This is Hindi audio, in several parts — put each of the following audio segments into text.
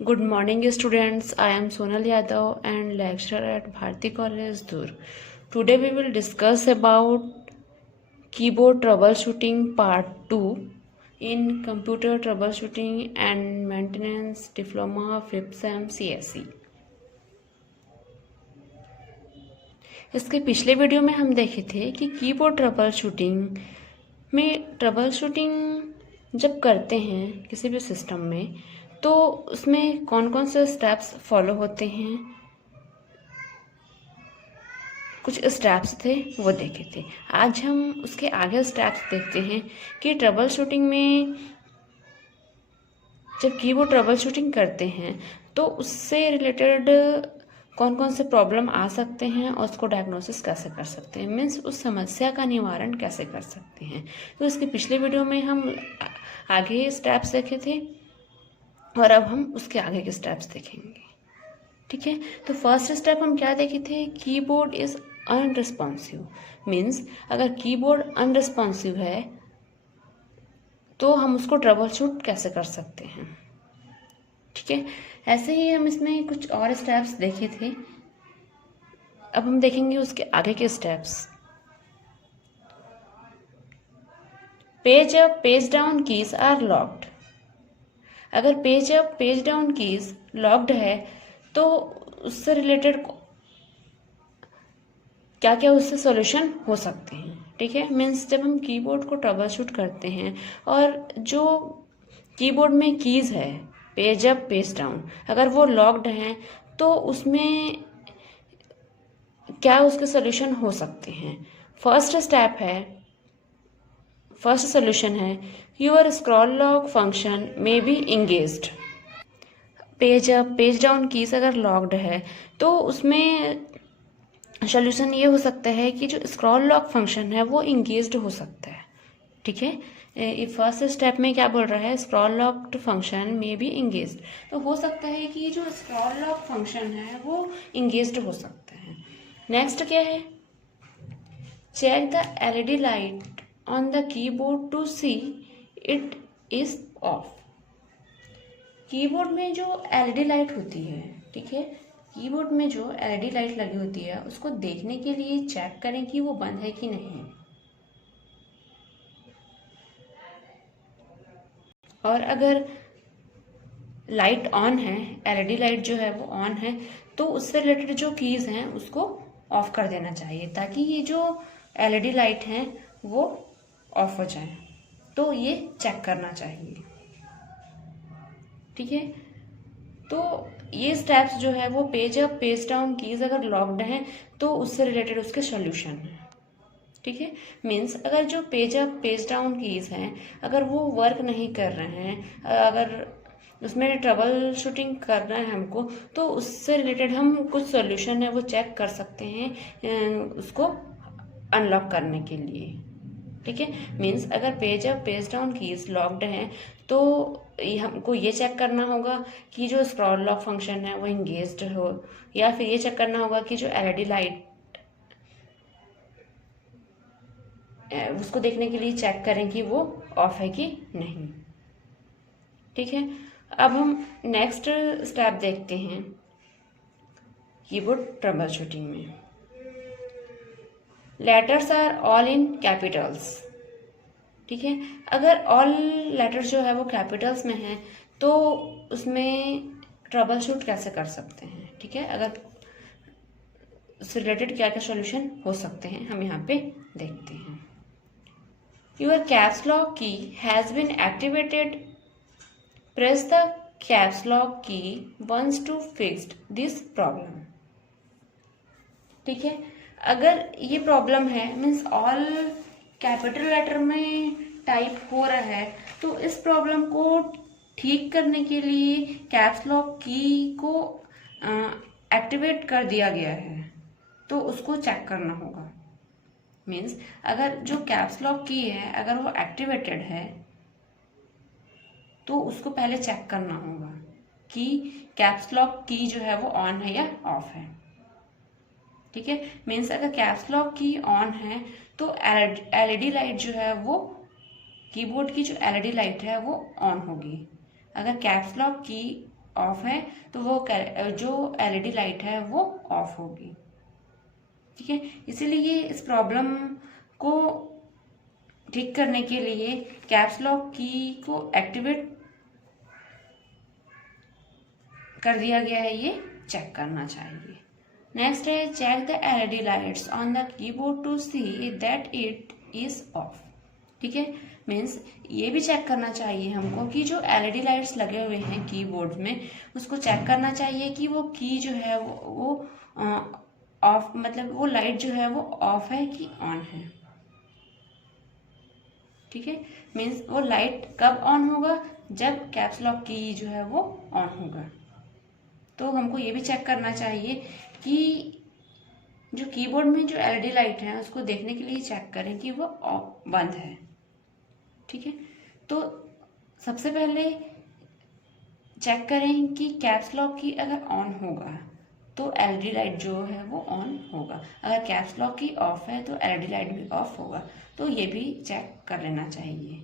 Good morning, students. I am Sonal Yadav and lecturer at Bharati College, Dur. Today we will discuss about keyboard troubleshooting part 2 in computer troubleshooting and maintenance diploma FIPSAM CSE. इसके पिछले वीडियो में हम देखे थे कि कीबोर्ड ट्रबल शूटिंग जब करते हैं किसी भी सिस्टम में तो उसमें कौन कौन से स्टेप्स फॉलो होते हैं। कुछ स्टेप्स थे वो देखे थे। आज हम उसके आगे स्टेप्स देखते हैं कि ट्रबल शूटिंग में जब कीबोर्ड ट्रबल शूटिंग करते हैं तो उससे रिलेटेड कौन कौन से प्रॉब्लम आ सकते हैं और उसको डायग्नोसिस कैसे कर सकते हैं, मीन्स उस समस्या का निवारण कैसे कर सकते हैं। तो इसके पिछले वीडियो में हम आगे स्टेप्स देखे थे और अब हम उसके आगे के स्टेप्स देखेंगे। ठीक है, तो फर्स्ट स्टेप हम क्या देखे थे, कीबोर्ड इज अनरिस्पॉन्सिव। मीन्स अगर कीबोर्ड अनरिस्पॉन्सिव है तो हम उसको ट्रबल शूट कैसे कर सकते हैं। ठीक है, ऐसे ही हम इसमें कुछ और स्टेप्स देखे थे। अब हम देखेंगे उसके आगे के steps. Page up page down keys are locked. अगर page up page down keys locked है तो उससे रिलेटेड क्या क्या उससे सॉल्यूशन हो सकते हैं। ठीक है, मीन्स जब हम कीबोर्ड को ट्रबल शूट करते हैं और जो कीबोर्ड में कीज है पेज अप पेज डाउन अगर वो लॉक्ड हैं तो उसमें क्या उसके सॉल्यूशन हो सकते हैं। फर्स्ट सॉल्यूशन है your scroll lock function may be engaged. Page up page down keys अगर लॉक्ड है तो उसमें सॉल्यूशन ये हो सकता है कि जो स्क्रॉल लॉक फंक्शन है वो इंगेज्ड हो सकता है। ठीक है, फर्स्ट स्टेप में क्या बोल रहा है, स्क्रॉल लॉक्ड फंक्शन में भी इंगेज्ड, तो हो सकता है कि जो स्क्रॉल लॉक फंक्शन है वो इंगेज्ड हो सकता है। नेक्स्ट क्या है, check the LED light on the keyboard to see it is off. Keyboard में जो एलईडी लाइट होती है, ठीक है, कीबोर्ड में जो एलईडी लाइट लगी होती है उसको देखने के लिए चेक करें कि वो बंद है कि नहीं। और अगर लाइट ऑन है, एलईडी लाइट जो है वो ऑन है, तो उससे रिलेटेड जो कीज हैं उसको ऑफ कर देना चाहिए ताकि ये जो एलईडी लाइट हैं वो ऑफ हो जाए। तो ये चेक करना चाहिए। ठीक है, तो ये स्टेप्स जो है वो page up page down keys अगर लॉक्ड हैं तो उससे रिलेटेड उसके सॉल्यूशन है। ठीक है, मीन्स अगर जो page up page down keys हैं अगर वो वर्क नहीं कर रहे हैं, अगर उसमें ट्रबल शूटिंग करना है हमको, तो उससे रिलेटेड हम कुछ सॉल्यूशन है वो चेक कर सकते हैं उसको अनलॉक करने के लिए। ठीक है, मीन्स अगर page up page down keys locked हैं तो हमको ये चेक करना होगा कि जो स्क्रॉल लॉक फंक्शन है वो इंगेज्ड हो, या फिर ये चेक करना होगा कि जो एलईडी लाइट उसको देखने के लिए चेक करें कि वो ऑफ है कि नहीं। ठीक है, अब हम नेक्स्ट स्टेप देखते हैं कीबोर्ड ट्रबल शूटिंग में। Letters are all in capitals. ठीक है, अगर ऑल लेटर्स जो है वो कैपिटल्स में है तो उसमें ट्रबल शूट कैसे कर सकते हैं। ठीक है, अगर उससे रिलेटेड क्या क्या सॉल्यूशन हो सकते हैं हम यहाँ पे देखते हैं। Your caps lock key has been activated, press the caps lock key once to fixed this problem. ठीक है, अगर ये प्रॉब्लम है मीन्स ऑल कैपिटल लेटर में टाइप हो रहा है तो इस प्रॉब्लम को ठीक करने के लिए कैप्स लॉक की को एक्टिवेट कर दिया गया है, तो उसको चेक करना होगा। मीन्स अगर जो कैप्स लॉक की है अगर वो एक्टिवेटेड है तो उसको पहले चेक करना होगा कि कैप्स लॉक की जो है वो ऑन है या ऑफ है। ठीक है, मीन्स अगर कैप्स लॉक की ऑन है तो एलईडी लाइट जो है वो कीबोर्ड की जो एलईडी लाइट है वो ऑन होगी। अगर कैप्स लॉक की ऑफ है तो वो जो एलईडी लाइट है वो ऑफ होगी। ठीक है, इसीलिए इस प्रॉब्लम को ठीक करने के लिए कैप्स लॉक की को एक्टिवेट कर दिया गया है, ये चेक करना चाहिए। नेक्स्ट है check the LED lights on the keyboard to see that it is off. ठीक है, मीन्स ये भी चेक करना चाहिए हमको कि जो एलईडी लाइट्स लगे हुए हैं कीबोर्ड में उसको चेक करना चाहिए कि वो की जो है वो ऑफ, मतलब वो लाइट जो है वो ऑफ है कि ऑन है। ठीक है, मीन्स वो लाइट कब ऑन होगा, जब कैप्स लॉक की जो है वो ऑन होगा। तो हमको ये भी चेक करना चाहिए कि जो कीबोर्ड में जो एलईडी लाइट है उसको देखने के लिए चेक करें कि वो बंद है। ठीक है, तो सबसे पहले चेक करें कि कैप्स लॉक की अगर ऑन होगा तो एलईडी लाइट जो है वो ऑन होगा, अगर कैप्स लॉक की ऑफ है तो एलईडी लाइट भी ऑफ होगा। तो ये भी चेक कर लेना चाहिए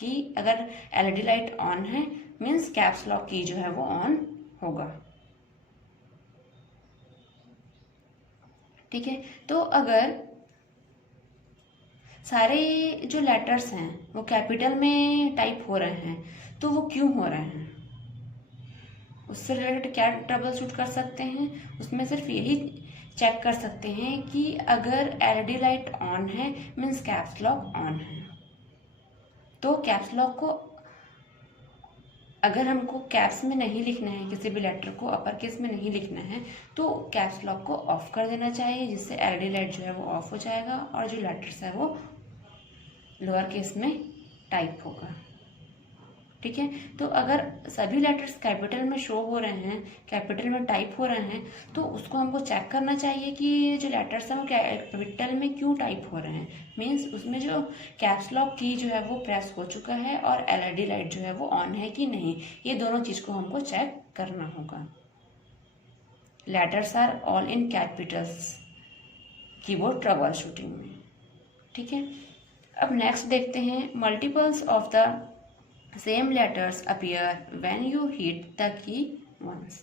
कि अगर एलईडी लाइट ऑन है मीन्स कैप्स लॉक की जो है वो ऑन होगा। ठीक है, तो अगर सारे जो लेटर्स हैं वो कैपिटल में टाइप हो रहे हैं तो वो क्यों हो रहे हैं, उससे रिलेटेड क्या ट्रबल शूट कर सकते हैं, उसमें सिर्फ यही चेक कर सकते हैं कि अगर एलईडी लाइट ऑन है मीन्स कैप्स लॉक ऑन है। तो कैप्स लॉक को अगर हमको कैप्स में नहीं लिखना है, किसी भी लेटर को अपर केस में नहीं लिखना है तो कैप्स लॉक को ऑफ कर देना चाहिए, जिससे एलईडी लाइट जो है वो ऑफ हो जाएगा और जो लेटर्स है वो लोअर केस में टाइप होगा। ठीक है, तो अगर सभी लेटर्स कैपिटल में शो हो रहे हैं, कैपिटल में टाइप हो रहे हैं, तो उसको हमको चेक करना चाहिए कि जो लेटर्स हैं वो कैपिटल में क्यों टाइप हो रहे हैं, मीन्स उसमें जो कैप्स लॉक की जो है वो प्रेस हो चुका है और एलईडी लाइट जो है वो ऑन है कि नहीं, ये दोनों चीज को हमको चेक करना होगा। Letters are all in capitals keyboard troubleshooting में। ठीक है, अब नेक्स्ट देखते हैं multiples of the same letters appear when you hit the key once।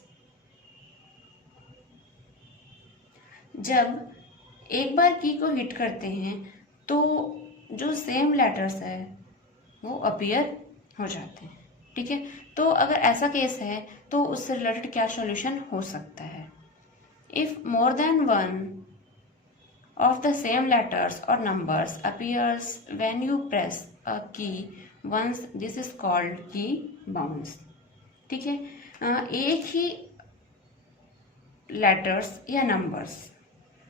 जब एक बार की को हिट करते हैं तो जो सेम लेटर्स है वो अपीयर हो जाते हैं। ठीक है, तो अगर ऐसा केस है तो उससे रिलेटेड क्या सॉल्यूशन हो सकता है। If more than one of the same letters or numbers appears when you press a key once, this is called key bounce। ठीक है, एक ही लेटर्स या नंबर्स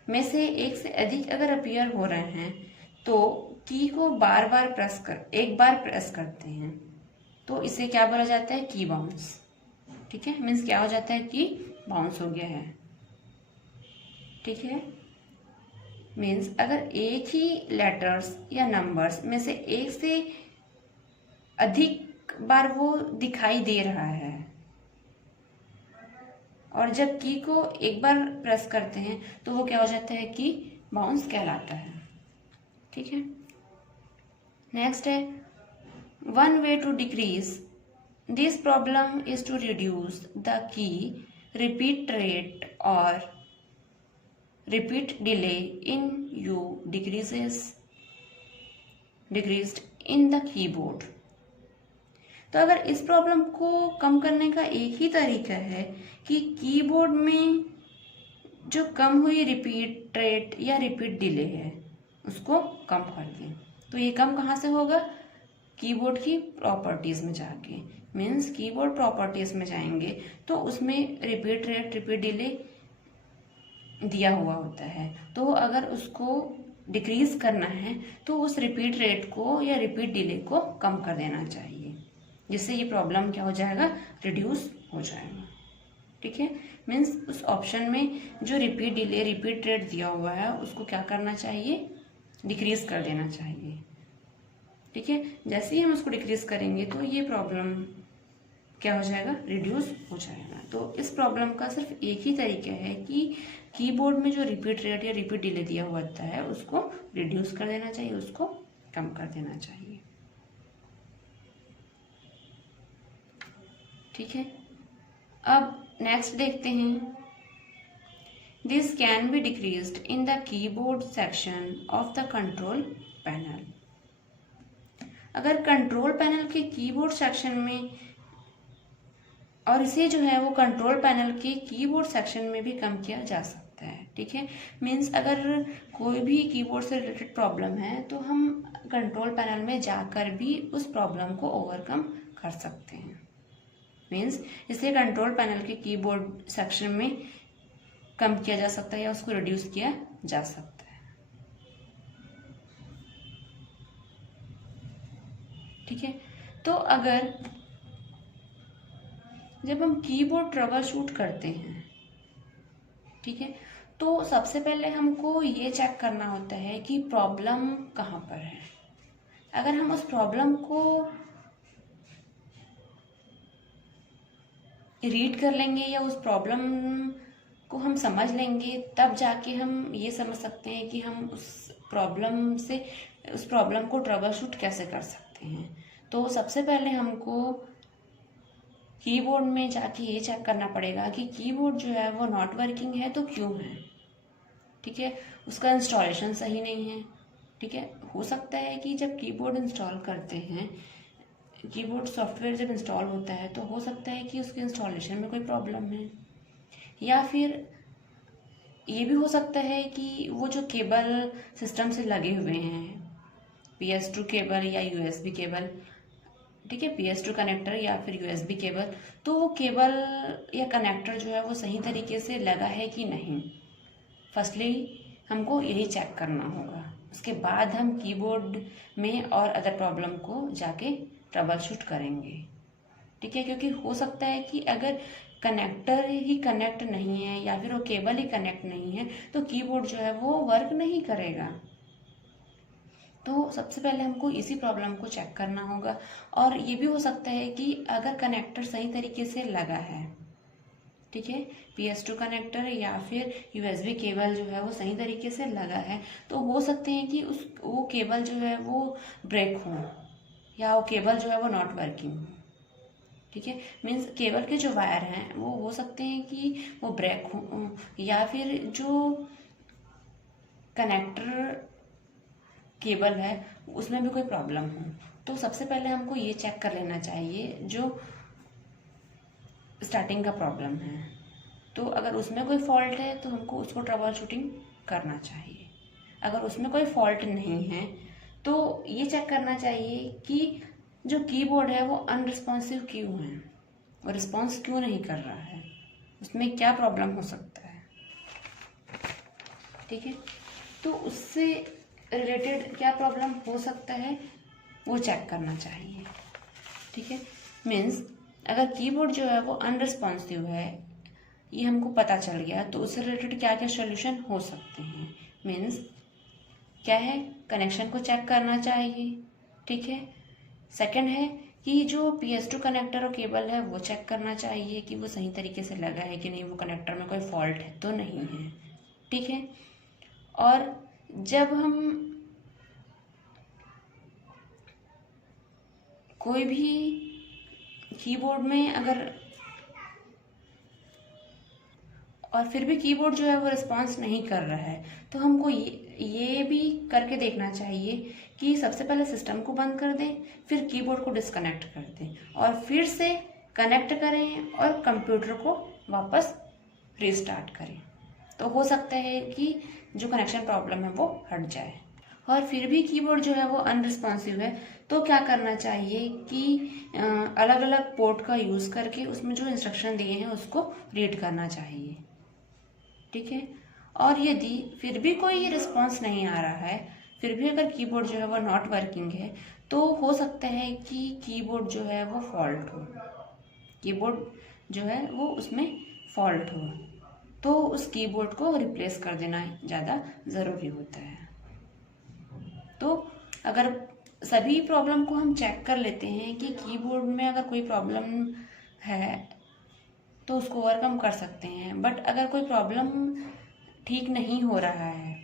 में से एक से अधिक अगर अपीयर हो रहे हैं तो की को एक बार प्रेस करते हैं तो इसे क्या बोला जाता है, की बाउंस। ठीक है, मीन्स क्या हो जाता है, की बाउंस हो गया है। ठीक है, मीन्स अगर एक ही लेटर्स या नंबर्स में से एक से अधिक बार वो दिखाई दे रहा है और जब की को एक बार प्रेस करते हैं तो वो क्या हो जाता है, की बाउंस कहलाता है। ठीक है, नेक्स्ट है one way to decrease this problem is to reduce the key repeat rate और repeat delay in you decreased in the keyboard। तो अगर इस प्रॉब्लम को कम करने का एक ही तरीका है कि कीबोर्ड में जो कम हुई रिपीट रेट या रिपीट डिले है उसको कम कर दें। तो ये कम कहाँ से होगा, कीबोर्ड की प्रॉपर्टीज में जाके, मीन्स कीबोर्ड प्रॉपर्टीज में जाएंगे तो उसमें रिपीट रेट रिपीट डिले दिया हुआ होता है। तो अगर उसको डिक्रीज करना है तो उस रिपीट रेट को या रिपीट डिले को कम कर देना चाहिए, जिससे ये प्रॉब्लम क्या हो जाएगा, रिड्यूस हो जाएगा। ठीक है, मीन्स उस ऑप्शन में जो रिपीट डिले रिपीट रेट दिया हुआ है उसको क्या करना चाहिए, डिक्रीज कर देना चाहिए। ठीक है, जैसे ही हम उसको डिक्रीज करेंगे तो ये प्रॉब्लम क्या हो जाएगा, रिड्यूस हो जाएगा। तो इस प्रॉब्लम का सिर्फ एक ही तरीका है कि कीबोर्ड में जो रिपीट रेट या रिपीट डिले दिया हुआ होता है उसको रिड्यूस कर देना चाहिए, उसको कम कर देना चाहिए। ठीक है, अब नेक्स्ट देखते हैं, this can be decreased in the keyboard section of the control panel. अगर कंट्रोल पैनल के कीबोर्ड सेक्शन में, और इसे जो है वो कंट्रोल पैनल के कीबोर्ड सेक्शन में भी कम किया जा सकता है। ठीक है, मीन्स अगर कोई भी कीबोर्ड से रिलेटेड प्रॉब्लम है तो हम कंट्रोल पैनल में जाकर भी उस प्रॉब्लम को ओवरकम कर सकते हैं। मीन्स इसे कंट्रोल पैनल के कीबोर्ड सेक्शन में कम किया जा सकता है या उसको रिड्यूस किया जा सकता है। ठीक है, तो अगर जब हम कीबोर्ड ट्रबल शूट करते हैं, ठीक है, तो सबसे पहले हमको ये चेक करना होता है कि प्रॉब्लम कहाँ पर है। अगर हम उस प्रॉब्लम को रीड कर लेंगे या उस प्रॉब्लम को हम समझ लेंगे, तब जाके हम ये समझ सकते हैं कि हम उस प्रॉब्लम को ट्रबल शूट कैसे कर सकते हैं। तो सबसे पहले हमको कीबोर्ड में जाके ये चेक करना पड़ेगा कि कीबोर्ड जो है वो नॉट वर्किंग है तो क्यों है। ठीक है, उसका इंस्टॉलेशन सही नहीं है। ठीक है, हो सकता है कि जब कीबोर्ड इंस्टॉल करते हैं, कीबोर्ड सॉफ्टवेयर जब इंस्टॉल होता है तो हो सकता है कि उसके इंस्टॉलेशन में कोई प्रॉब्लम है, या फिर ये भी हो सकता है कि वो जो केबल सिस्टम से लगे हुए हैं, PS2 केबल या USB केबल, ठीक है, PS2 कनेक्टर या फिर USB केबल, तो वो केबल या कनेक्टर जो है वो सही तरीके से लगा है कि नहीं। फर्स्टली हमको यही चेक करना होगा, उसके बाद हम कीबोर्ड में और अदर प्रॉब्लम को जाके ट्रबल शूट करेंगे। ठीक है, क्योंकि हो सकता है कि अगर कनेक्टर ही कनेक्ट नहीं है या फिर वो केबल ही कनेक्ट नहीं है तो कीबोर्ड जो है वो वर्क नहीं करेगा। तो सबसे पहले हमको इसी प्रॉब्लम को चेक करना होगा। और ये भी हो सकता है कि अगर कनेक्टर सही तरीके से लगा है, ठीक है, PS2 कनेक्टर या फिर USB केबल जो है वो सही तरीके से लगा है, तो हो सकते हैं कि वो केबल जो है वो ब्रेक हो या वो केबल जो है वो नॉट वर्किंग हो। ठीक है, मीन्स केबल के जो वायर हैं वो हो सकते हैं कि वो ब्रेक हो, या फिर जो कनेक्टर केबल है उसमें भी कोई प्रॉब्लम हो। तो सबसे पहले हमको ये चेक कर लेना चाहिए जो स्टार्टिंग का प्रॉब्लम है। तो अगर उसमें कोई फॉल्ट है तो हमको उसको ट्रबल शूटिंग करना चाहिए। अगर उसमें कोई फॉल्ट नहीं है तो ये चेक करना चाहिए कि जो कीबोर्ड है वो अनरिस्पॉन्सिव क्यों है, वो रिस्पॉन्स क्यों नहीं कर रहा है, उसमें क्या प्रॉब्लम हो सकता है। ठीक है, तो उससे रिलेटेड क्या प्रॉब्लम हो सकता है वो चेक करना चाहिए। ठीक है, मीन्स अगर कीबोर्ड जो है वो अनरिस्पॉन्सिव है, ये हमको पता चल गया, तो उससे रिलेटेड क्या क्या सोल्यूशन हो सकते हैं। मीन्स क्या है, कनेक्शन को चेक करना चाहिए। ठीक है, सेकंड है कि जो PS2 कनेक्टर और केबल है वो चेक करना चाहिए कि वो सही तरीके से लगा है कि नहीं, वो कनेक्टर में कोई फॉल्ट है तो नहीं है। ठीक है, और जब हम कोई भी कीबोर्ड में अगर और फिर भी कीबोर्ड जो है वो रिस्पॉन्स नहीं कर रहा है, तो हमको ये भी करके देखना चाहिए कि सबसे पहले सिस्टम को बंद कर दें, फिर कीबोर्ड को डिस्कनेक्ट कर दें और फिर से कनेक्ट करें और कंप्यूटर को वापस रीस्टार्ट करें। तो हो सकता है कि जो कनेक्शन प्रॉब्लम है वो हट जाए। और फिर भी कीबोर्ड जो है वो अनरिस्पॉन्सिव है तो क्या करना चाहिए कि अलग अलग पोर्ट का यूज़ करके उसमें जो इंस्ट्रक्शन दिए हैं उसको रीड करना चाहिए। ठीक है, और यदि फिर भी कोई रिस्पॉन्स नहीं आ रहा है, फिर भी अगर कीबोर्ड जो है वो नॉट वर्किंग है, तो हो सकता है कि कीबोर्ड जो है वो फॉल्ट हो, कीबोर्ड जो है वो उसमें फॉल्ट हो, तो उस कीबोर्ड को रिप्लेस कर देना ज़्यादा ज़रूरी होता है। तो अगर सभी प्रॉब्लम को हम चेक कर लेते हैं कि कीबोर्ड में अगर कोई प्रॉब्लम है तो उसको ओवरकम कर सकते हैं, बट अगर कोई प्रॉब्लम ठीक नहीं हो रहा है,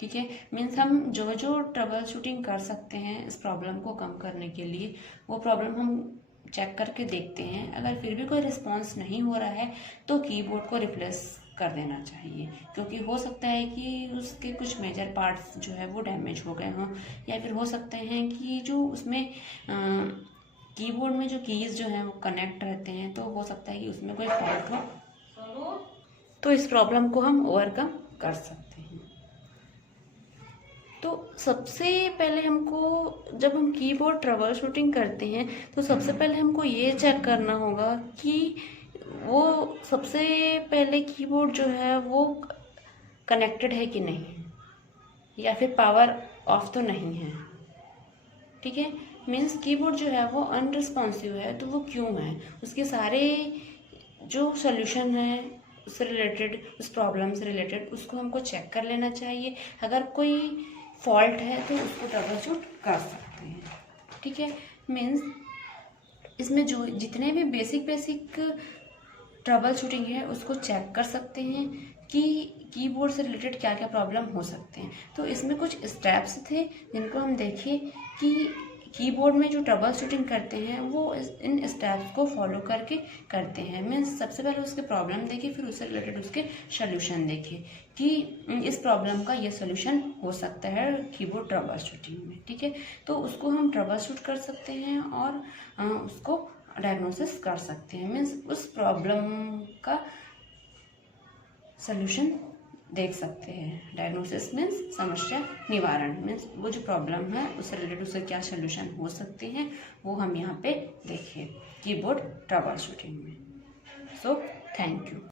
ठीक है, मीन्स हम जो ट्रबल शूटिंग कर सकते हैं इस प्रॉब्लम को कम करने के लिए, वो प्रॉब्लम हम चेक करके देखते हैं। अगर फिर भी कोई रिस्पॉन्स नहीं हो रहा है तो कीबोर्ड को रिप्लेस कर देना चाहिए, क्योंकि हो सकता है कि उसके कुछ मेजर पार्ट्स जो है वो डैमेज हो गए हों, या फिर हो सकते हैं कि जो उसमें कीबोर्ड में जो कीज़ जो हैं वो कनेक्ट रहते हैं, तो हो सकता है कि उसमें कोई फॉल्ट हो, तो इस प्रॉब्लम को हम ओवरकम कर सकते हैं। तो सबसे पहले हमको, जब हम कीबोर्ड ट्रबल शूटिंग करते हैं, तो सबसे पहले हमको ये चेक करना होगा कि वो सबसे पहले कीबोर्ड जो है वो कनेक्टेड है कि नहीं, या फिर पावर ऑफ तो नहीं है। ठीक है, मीन्स कीबोर्ड जो है वो अनरिस्पॉन्सिव है, तो वो क्यों है, उसके सारे जो सोल्यूशन है उससे रिलेटेड, उस प्रॉब्लम से रिलेटेड, उसको हमको चेक कर लेना चाहिए। अगर कोई फॉल्ट है तो उसको ट्रबल शूट कर सकते हैं। ठीक है, मीन्स इसमें जो जितने भी बेसिक ट्रबल शूटिंग है उसको चेक कर सकते हैं कि कीबोर्ड से रिलेटेड क्या क्या प्रॉब्लम हो सकते हैं। तो इसमें कुछ स्टेप्स थे जिनको हम देखें कि कीबोर्ड में जो ट्रबल शूटिंग करते हैं वो इन स्टेप्स को फॉलो करके करते हैं। मीन्स सबसे पहले उसके प्रॉब्लम देखें, फिर उससे रिलेटेड उसके सोल्यूशन देखें कि इस प्रॉब्लम का ये सोल्यूशन हो सकता है कीबोर्ड ट्रबल शूटिंग में। ठीक है, तो उसको हम ट्रबल शूट कर सकते हैं और उसको डायग्नोसिस कर सकते हैं। मीन्स उस प्रॉब्लम का सोल्यूशन देख सकते हैं। डायग्नोसिस मीन्स समस्या निवारण, मीन्स वो जो प्रॉब्लम है उससे रिलेटेड उससे क्या सोल्यूशन हो सकते हैं वो हम यहाँ पे देखें कीबोर्ड ट्रबल शूटिंग में। So thank you.